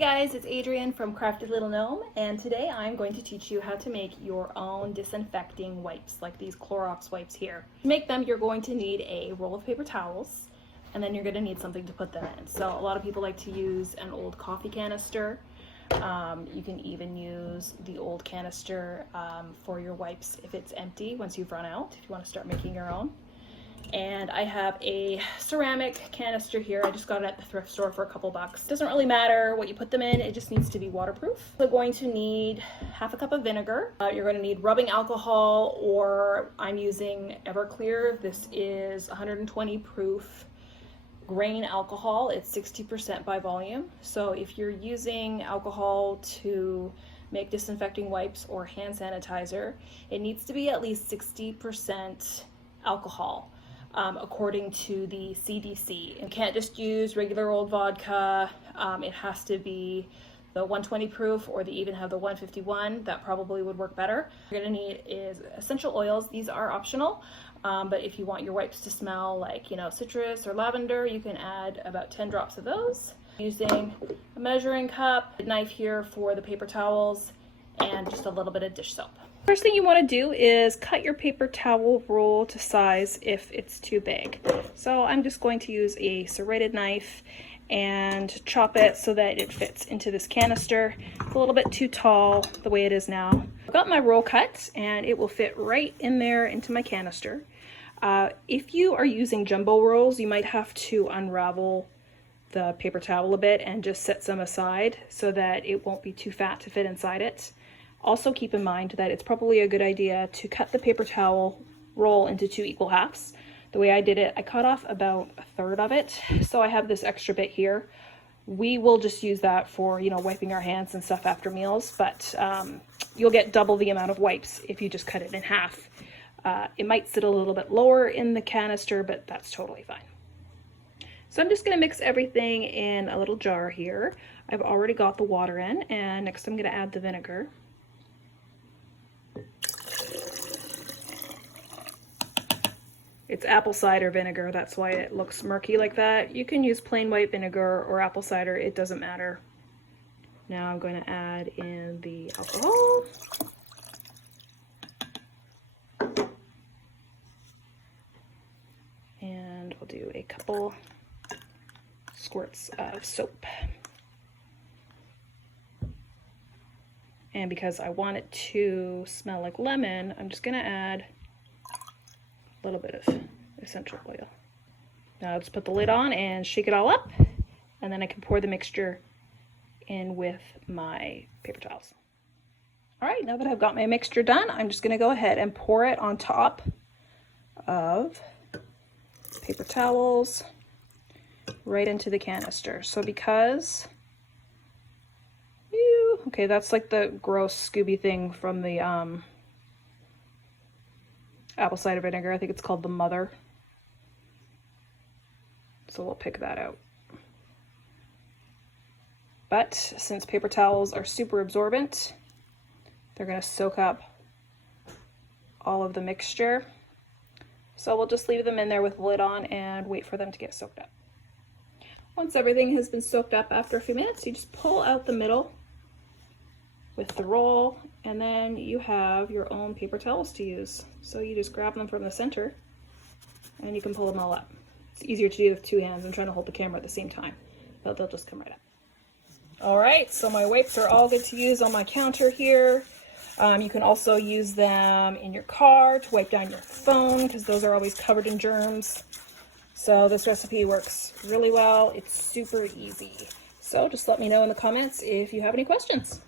Hey guys, it's Adrienne from Crafty Little Gnome, and today I'm going to teach you how to make your own disinfecting wipes, like these Clorox wipes here. To make them, you're going to need a roll of paper towels, and then you're going to need something to put them in. So a lot of people like to use an old coffee canister. You can even use the old canister for your wipes if it's empty once you've run out, if you want to start making your own. And I have a ceramic canister here. I just got it at the thrift store for a couple bucks. Doesn't really matter what you put them in, it just needs to be waterproof. We're going to need half a cup of vinegar. You're going to need rubbing alcohol, or I'm using Everclear. This is 120 proof grain alcohol. It's 60% by volume. So if you're using alcohol to make disinfecting wipes or hand sanitizer, it needs to be at least 60% alcohol. According to the CDC. You can't just use regular old vodka. It has to be the 120 proof, or they even have the 151. That probably would work better. What you're gonna need is essential oils. These are optional, but if you want your wipes to smell like, citrus or lavender, you can add about 10 drops of those. Using a measuring cup, a knife here for the paper towels, and just a little bit of dish soap. First thing you want to do is cut your paper towel roll to size if it's too big. So I'm just going to use a serrated knife and chop it so that it fits into this canister. It's a little bit too tall the way it is now. I've got my roll cut and it will fit right in there into my canister. If you are using jumbo rolls, you might have to unravel the paper towel a bit and just set some aside so that it won't be too fat to fit inside it. Also keep in mind that it's probably a good idea to cut the paper towel roll into 2 equal halves. The way I did it, I cut off about 1/3 of it, so I have this extra bit here. We will just use that for, wiping our hands and stuff after meals, but you'll get double the amount of wipes if you just cut it in half. It might sit a little bit lower in the canister, but that's totally fine. So I'm just going to mix everything in a little jar here. I've already got the water in, and next I'm going to add the vinegar. It's apple cider vinegar, that's why it looks murky like that. You can use plain white vinegar or apple cider, it doesn't matter. Now I'm going to add in the alcohol. And we'll do a couple squirts of soap. And because I want it to smell like lemon, I'm just going to add a little bit of essential oil. Now I'll just put the lid on and shake it all up, and then I can pour the mixture in with my paper towels. All right, now that I've got my mixture done, I'm just going to go ahead and pour it on top of paper towels right into the canister. So because okay, that's like the gross Scooby thing from the apple cider vinegar. I think it's called the Mother. So we'll pick that out. But since paper towels are super absorbent, they're going to soak up all of the mixture. So we'll just leave them in there with the lid on and wait for them to get soaked up. Once everything has been soaked up after a few minutes, you just pull out the middle with the roll, and then you have your own paper towels to use. So you just grab them from the center and you can pull them all up. It's easier to do with 2 hands. I'm trying to hold the camera at the same time, but they'll just come right up. All right, so my wipes are all good to use on my counter here. You can also use them in your car to wipe down your phone, because those are always covered in germs. So this recipe works really well. It's super easy. So just let me know in the comments if you have any questions.